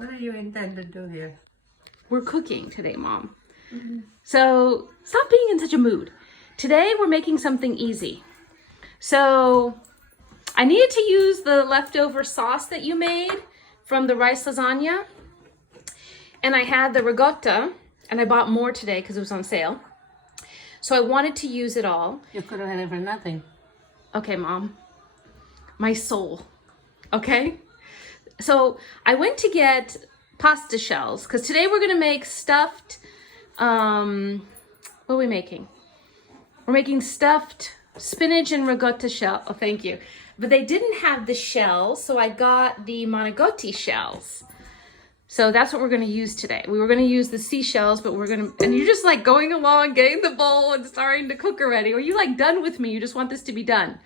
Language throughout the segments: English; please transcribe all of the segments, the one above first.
What do you intend to do here? We're cooking today, Mom. So stop being in such a mood. Today we're making something easy. So I needed to use the leftover sauce that you made from the rice lasagna. And I had the ricotta, and I bought more today because it was on sale. So I wanted to use it all. You could have had it for nothing. Okay, Mom. My soul. Okay? So I went to get pasta shells because today we're going to make stuffed, what are we making? We're making stuffed spinach and ricotta shell. Oh, thank you. But they didn't have the shells, so I got the Manicotti shells. So that's what we're going to use today. We were going to use the seashells, but we're going to, and you're just like going along, getting the bowl and starting to cook already. Or are you like done with me? You just want this to be done?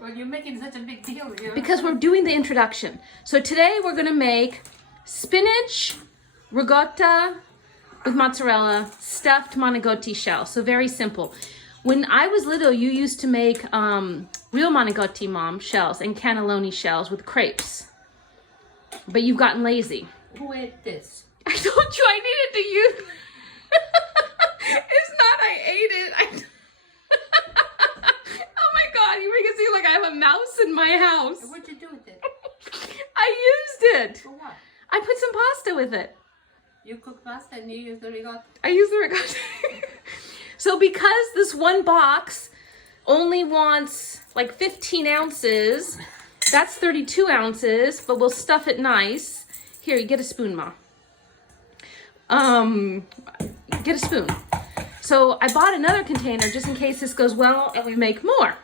Well, you're making such a big deal here. Because we're doing the introduction. So today we're going to make spinach, ricotta with mozzarella, stuffed Manicotti shell. So very simple. When I was little, you used to make real Manicotti, Mom, shells and cannelloni shells with crepes. But you've gotten lazy. Who ate this? I told you I needed to use. It's not I ate it. Oh my God, you make it seem like I have a mouse in my house. What'd you do with it? I used it. For what? I put some pasta with it. You cook pasta and you use the ricotta? I used the ricotta. So because this one box only wants like 15 ounces, that's 32 ounces, but we'll stuff it nice. Here, you get a spoon, Ma. Get a spoon. So I bought another container just in case this goes well and we make more.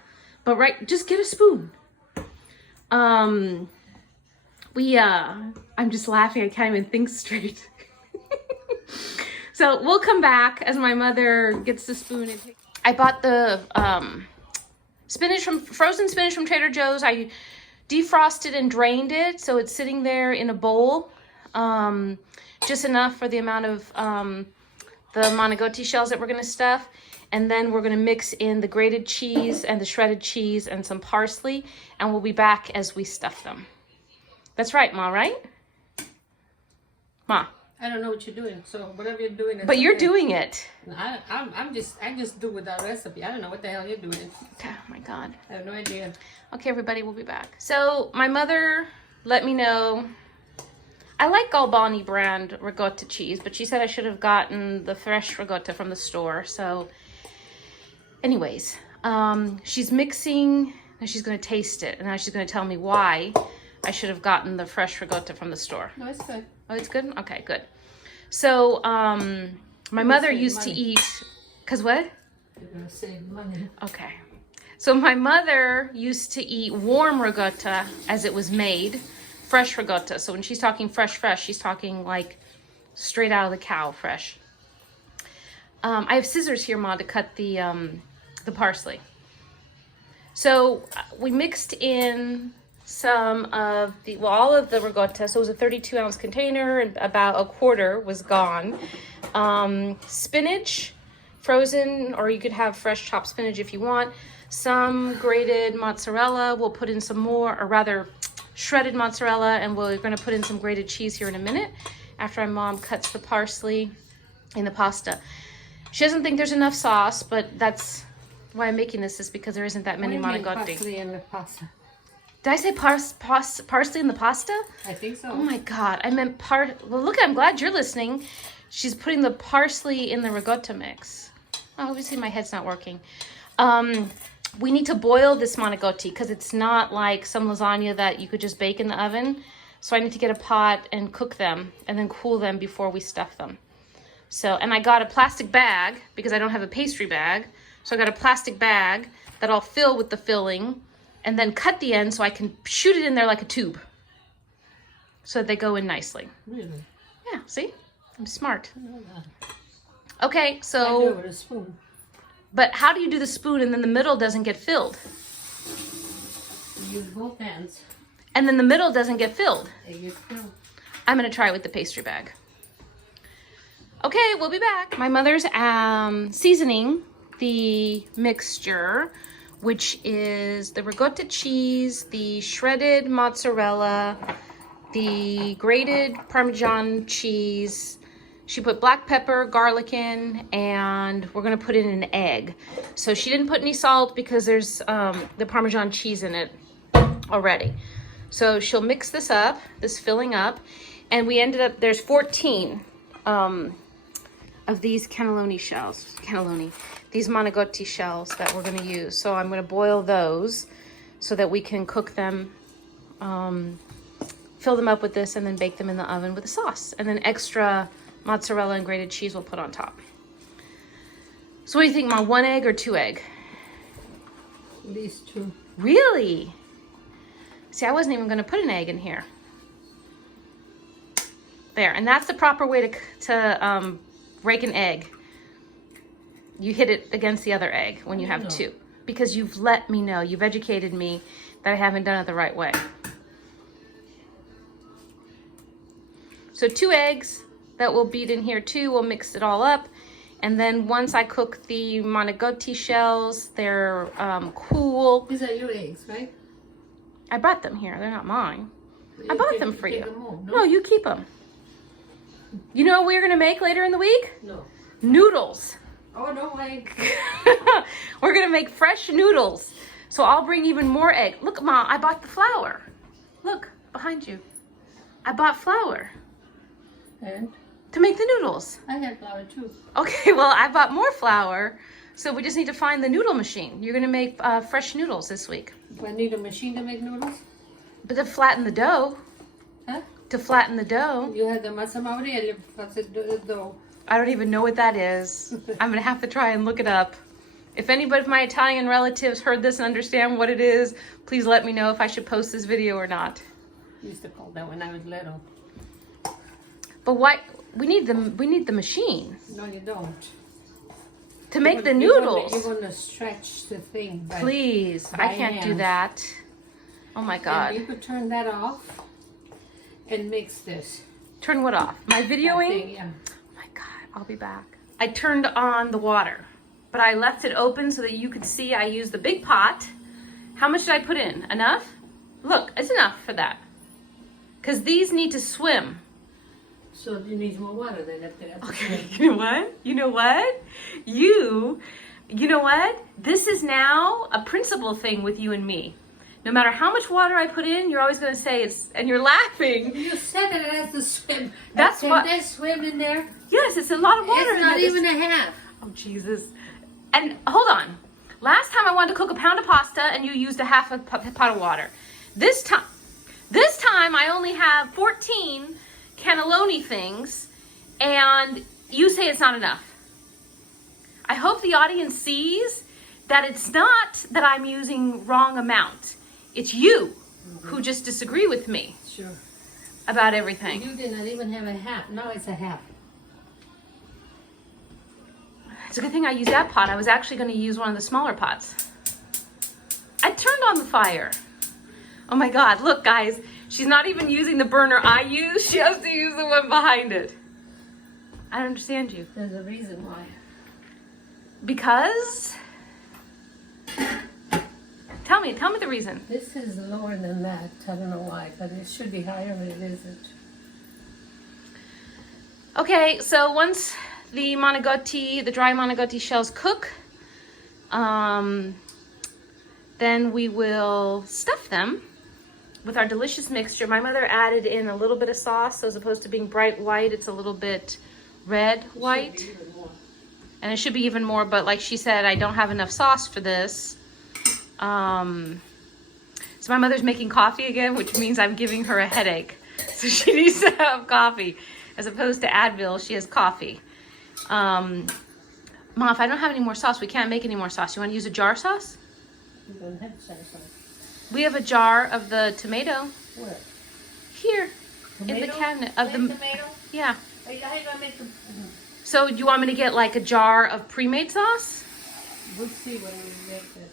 But just get a spoon. I'm just laughing. I can't even think straight. So we'll come back as my mother gets the spoon. I bought the frozen spinach from Trader Joe's. I defrosted and drained it, so it's sitting there in a bowl, just enough for the amount of the Manicotti shells that we're going to stuff. And then we're going to mix in the grated cheese and the shredded cheese and some parsley, and we'll be back as we stuff them. That's right, Ma, right? Ma. I don't know what you're doing, so whatever you're doing. But you're doing it. I just do with that recipe. I don't know what the hell you're doing. Oh my God. I have no idea. Okay, everybody, we'll be back. So my mother let me know. I like Galbani brand ricotta cheese, but she said I should have gotten the fresh ricotta from the store. So anyways, she's mixing and she's going to taste it. And now she's going to tell me why I should have gotten the fresh ricotta from the store. No, it's good. Oh, it's good? Okay, good. So, my mother used to eat, cause what? You're gonna save money. Okay. So my mother used to eat warm ricotta as it was made, fresh ricotta. So when she's talking fresh, she's talking like straight out of the cow, fresh. I have scissors here, Ma, to cut the parsley. So we mixed in some of all of the ricotta. So it was a 32-ounce container, and about a quarter was gone. Spinach, frozen, or you could have fresh chopped spinach if you want. Some grated mozzarella. We'll put in some more, or rather shredded mozzarella, and we're going to put in some grated cheese here in a minute after my mom cuts the parsley in the pasta. She doesn't think there's enough sauce, but that's why I'm making this, is because there isn't that many Manicotti. Parsley in the pasta. Did I say parsley in the pasta? I think so. Oh my God, I meant well, look, I'm glad you're listening. She's putting the parsley in the ricotta mix. Oh, obviously my head's not working. We need to boil this Manicotti because it's not like some lasagna that you could just bake in the oven. So I need to get a pot and cook them and then cool them before we stuff them. So, and I got a plastic bag because I don't have a pastry bag. So I got a plastic bag that I'll fill with the filling and then cut the end so I can shoot it in there like a tube so that they go in nicely. Really? Yeah, see? I'm smart. I know that. Okay, I do so, it with a spoon. but how do you do the spoon and then the middle doesn't get filled? You use both hands. And then the middle doesn't get filled. They get filled. I'm gonna try it with the pastry bag. Okay, we'll be back. My mother's seasoning the mixture, which is the ricotta cheese, the shredded mozzarella, the grated Parmesan cheese. She put black pepper, garlic in, and we're gonna put in an egg. So she didn't put any salt because there's the Parmesan cheese in it already. So she'll mix this up, this filling up, and we ended up, there's 14 of these cannelloni shells, these Manicotti shells that we're gonna use. So I'm gonna boil those so that we can cook them, fill them up with this, and then bake them in the oven with the sauce. And then extra mozzarella and grated cheese we'll put on top. So what do you think, Mom? 1 egg or 2 egg? These 2. Really? See, I wasn't even gonna put an egg in here. There, and that's the proper way to break an egg. You hit it against the other egg when you have 2. Because you've let me know, you've educated me that I haven't done it the right way. So 2 eggs that we'll beat in here too. We'll mix it all up. And then once I cook the Manicotti shells, they're cool. These are your eggs, right? I brought them here. They're not mine. I bought them for you. Them home, no, you keep them. You know what we're going to make later in the week? No. Noodles. Oh, no way. We're going to make fresh noodles. So I'll bring even more egg. Look, Mom, I bought the flour. Look, behind you. I bought flour. And? To make the noodles. I had flour too. Okay, well, I bought more flour. So we just need to find the noodle machine. You're going to make fresh noodles this week. Do I need a machine to make noodles? But to flatten the dough. Huh? To flatten the dough. You have the massa mauri eller dough? I don't even know what that is. I'm going to have to try and look it up. If anybody of my Italian relatives heard this and understand what it is, please let me know if I should post this video or not. I used to call that when I was little. But why? We need the machine. No, you don't. To make the noodles. You're gonna stretch the thing. Please, I can't do that. Oh my God. And you could turn that off and mix this. Turn what off? My videoing? Thing, yeah. Oh my God, I'll be back. I turned on the water, but I left it open so that you could see I used the big pot. How much did I put in? Enough? Look, it's enough for that. Because these need to swim. So you need more water then after that. Okay, you know what? You know what? You know what? This is now a principle thing with you and me. No matter how much water I put in, you're always going to say it's, and you're laughing. You said that it has to swim. That's what. Can that swim in there? Yes, it's a lot of water. It's not even a half. Oh, Jesus. And hold on. Last time I wanted to cook a pound of pasta and you used a half a pot of water. This time I only have 14 cannelloni things and you say it's not enough. I hope the audience sees that it's not that I'm using wrong amount. It's you who just disagree with me. Sure. About everything. You did not even have a half. Now it's a half. It's a good thing I used that pot. I was actually going to use one of the smaller pots. I turned on the fire. Oh my God, look guys. She's not even using the burner I use. She has to use the one behind it. I don't understand you. There's a reason why. Because? Tell me the reason. This is lower than that. I don't know why, but it should be higher, but it isn't. Okay, so once the Manicotti, the dry Manicotti shells cook, then we will stuff them with our delicious mixture. My mother added in a little bit of sauce, so as opposed to being bright white, it's a little bit red white. And it should be even more, but like she said, I don't have enough sauce for this. So my mother's making coffee again, which means I'm giving her a headache. So she needs to have coffee. As opposed to Advil, she has coffee. Mom, if I don't have any more sauce, we can't make any more sauce. You want to use a jar sauce? You don't have sauce. We have a jar of the tomato. Where? Here. Tomato? In the cabinet. Of the tomato? Yeah. How you gonna make them? So do you want me to get like a jar of pre-made sauce? We'll see when we make this.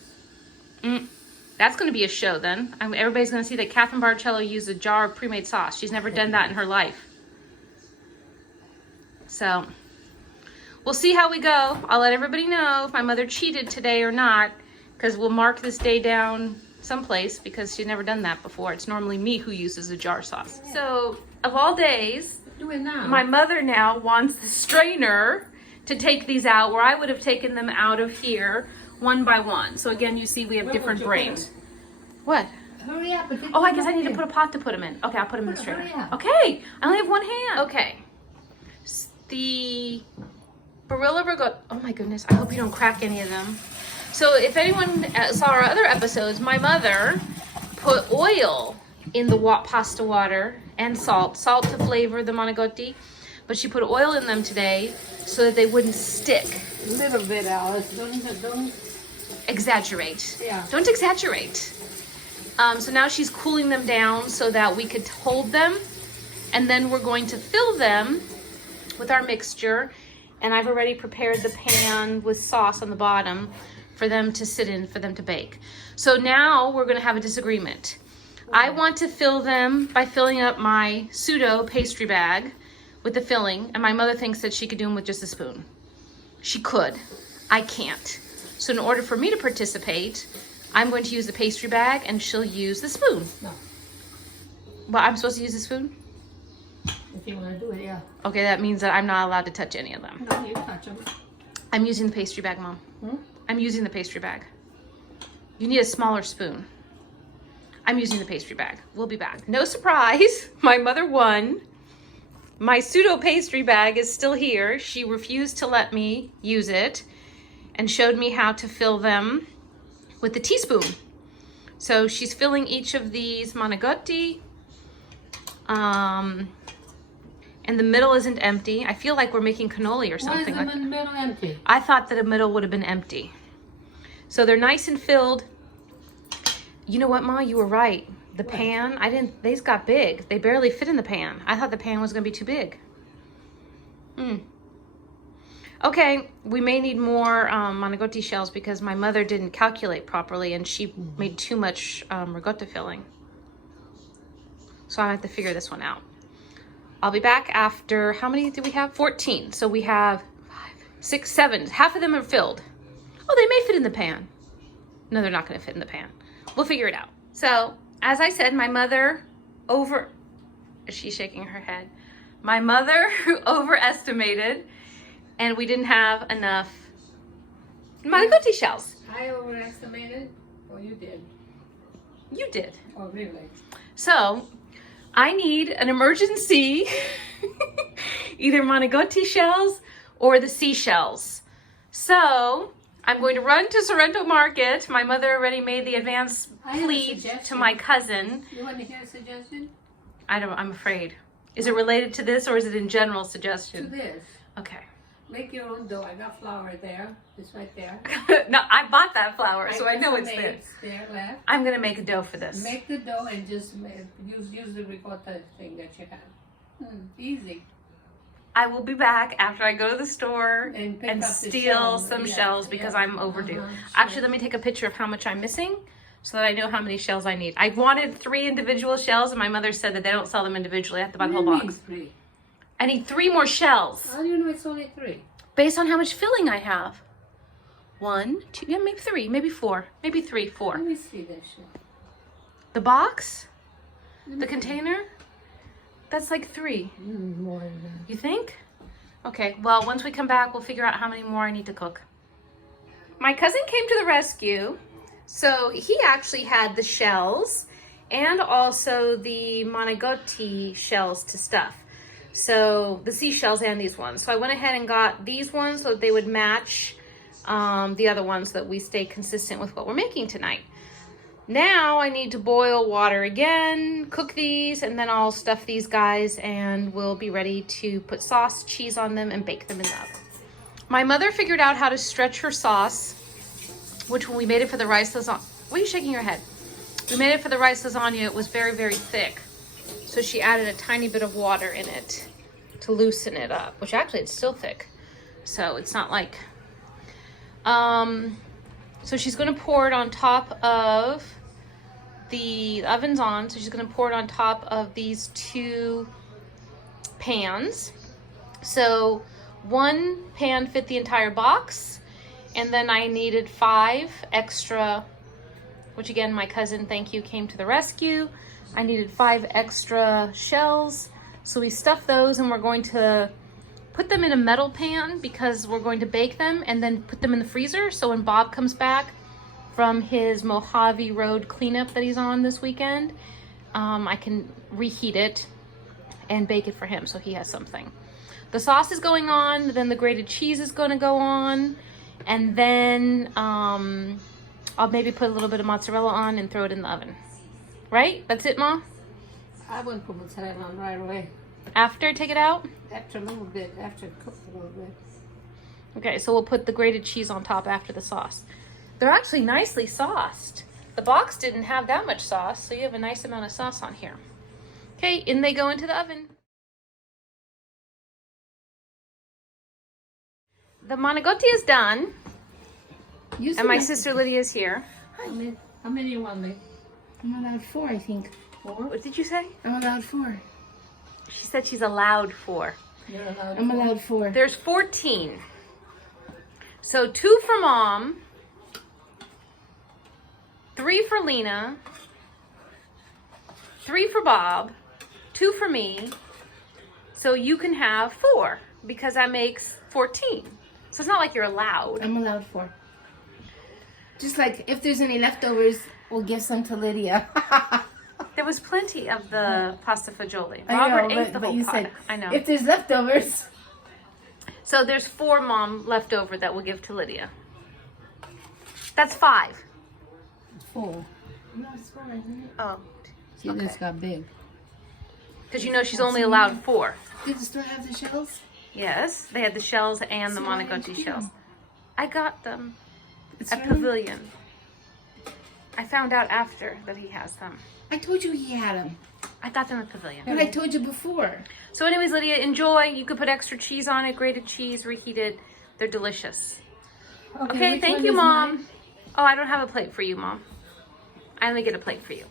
That's going to be a show then. Everybody's going to see that Catherine Barcello used a jar of pre-made sauce. She's never done that in her life. So we'll see how we go. I'll let everybody know if my mother cheated today or not, because we'll mark this day down someplace because she's never done that before. It's normally me who uses a jar sauce. So of all days, do it now. My mother now wants the strainer to take these out where I would have taken them out of here one by one. So again, you see we have different brains. What? Hurry up. Oh, I guess I need to put a pot to put them in. Okay, I'll put them in the strainer. Hurry up. Okay, I only have one hand. Okay. The Barilla Ricotta. Oh my goodness, I hope you don't crack any of them. So if anyone saw our other episodes, my mother put oil in the pasta water and salt to flavor the manicotti, but she put oil in them today so that they wouldn't stick. A little bit, Alice. Don't Exaggerate. Yeah. Don't exaggerate. So now she's cooling them down so that we could hold them, and then we're going to fill them with our mixture, and I've already prepared the pan with sauce on the bottom for them to sit in, for them to bake. So now we're gonna have a disagreement. I want to fill them by filling up my pseudo pastry bag with the filling, and my mother thinks that she could do them with just a spoon. She could, I can't. So in order for me to participate, I'm going to use the pastry bag and she'll use the spoon. No. Well, I'm supposed to use the spoon? If you want to do it, yeah. Okay, that means that I'm not allowed to touch any of them. No, you touch them. I'm using the pastry bag, Mom. Hmm? I'm using the pastry bag. You need a smaller spoon. I'm using the pastry bag. We'll be back. No surprise, my mother won. My pseudo pastry bag is still here. She refused to let me use it and showed me how to fill them with the teaspoon. So she's filling each of these manicotti. And the middle isn't empty. I feel like we're making cannoli or something. Why is the middle empty? I thought that the middle would have been empty. So they're nice and filled. You know what, Ma? You were right. The pan, these got big. They barely fit in the pan. I thought the pan was gonna be too big. Okay, we may need more manicotti shells because my mother didn't calculate properly and she made too much ricotta filling. So I have to figure this one out. I'll be back after, how many do we have? 14. So we have 5, 6, 7. Half of them are filled. Oh, they may fit in the pan. No, they're not gonna fit in the pan. We'll figure it out. So, as I said, my mother she's shaking her head. My mother overestimated and we didn't have enough manicotti shells. I overestimated, or you did? You did. Oh, really? So, I need an emergency, either manicotti shells or the seashells. So, I'm going to run to Sorrento Market. My mother already made the advance plea to my cousin. You want to hear a suggestion? I'm afraid. Is it related to this or is it in general To suggestion? this. Okay. Make your own dough. I got flour there. It's right there. No, I bought that flour, so I got know some it's there. eggs there left. I'm gonna make a dough for this. Make the dough and just use the ricotta thing that you have. Easy. I will be back after I go to the store And pick and up the steal shells. some Yeah, shells because yeah. I'm overdue. Sure. Actually, let me take a picture of how much I'm missing so that I know how many shells I need. I wanted 3 individual shells and my mother said that they don't sell them individually. I have to buy the whole What do you box. mean 3? I need 3 more shells How do you know it's only 3? based on how much filling I have. 1, 2, yeah, maybe 3, maybe 4, maybe 3, 4. Let me see that shit. The box? The container? That's like 3. More than that. You think? Okay, well, once we come back, we'll figure out how many more I need to cook. My cousin came to the rescue. So he actually had the shells and also the manicotti shells to stuff. So the seashells and these ones. So I went ahead and got these ones so that they would match the other ones so that we stay consistent with what we're making tonight. Now I need to boil water again, cook these, and then I'll stuff these guys and we'll be ready to put sauce, cheese on them, and bake them in the oven. My mother figured out how to stretch her sauce, which when we made it for the rice lasagna, why are you shaking your head? We made it for the rice lasagna, it was very, very thick. So she added a tiny bit of water in it to loosen it up, which actually it's still thick. So it's not like, so she's gonna pour it on top of the oven's on, so she's gonna pour it on top of these 2 pans. So 1 pan fit the entire box, and then I needed 5 extra which again, my cousin, thank you, came to the rescue. I needed 5 extra shells. So we stuffed those and we're going to put them in a metal pan because we're going to bake them and then put them in the freezer. So when Bob comes back from his Mojave Road cleanup that he's on this weekend, I can reheat it and bake it for him so he has something. The sauce is going on, then the grated cheese is going to go on, and then I'll maybe put a little bit of mozzarella on and throw it in the oven. Right? That's it, Mom? I wouldn't put mozzarella on right away. After I take it out? After a little bit, after it cooks a little bit. Okay, so we'll put the grated cheese on top after the sauce. They're actually nicely sauced. The box didn't have that much sauce, so you have a nice amount of sauce on here. Okay, in they go into the oven. The manicotti is done, and my sister Lydia is here. How many you want me? I'm allowed 4, I think. 4? What did you say? I'm allowed 4. She said she's allowed 4. You're allowed I'm 4? allowed 4. There's 14. So 2 for Mom, 3 for Lena, 3 for Bob, 2 for me. So you can have 4 because that makes 14. So it's not like you're allowed. I'm allowed 4. Just like if there's any leftovers, we'll give some to Lydia. There was plenty of the pasta fagioli. I Robert know, ate the but whole you pot. said I know. if there's leftovers. So there's 4, Mom, left over that we'll give to Lydia. That's 5. 4. No, it's 4, isn't it? Oh. See, this got big. Because you know she's only allowed 4. Did the store have the shells? Yes, they had the shells and the So why didn't manicotti you get shells. them? I got them It's at fine. Pavilion. I found out after that he has them. I told you he had them. I got them at Pavilion. But I told you before. So anyways, Lydia, enjoy. You could put extra cheese on it, grated cheese, reheated. They're delicious. Okay, which thank one you, is Mom. mine? Oh, I don't have a plate for you, Mom. I only get a plate for you.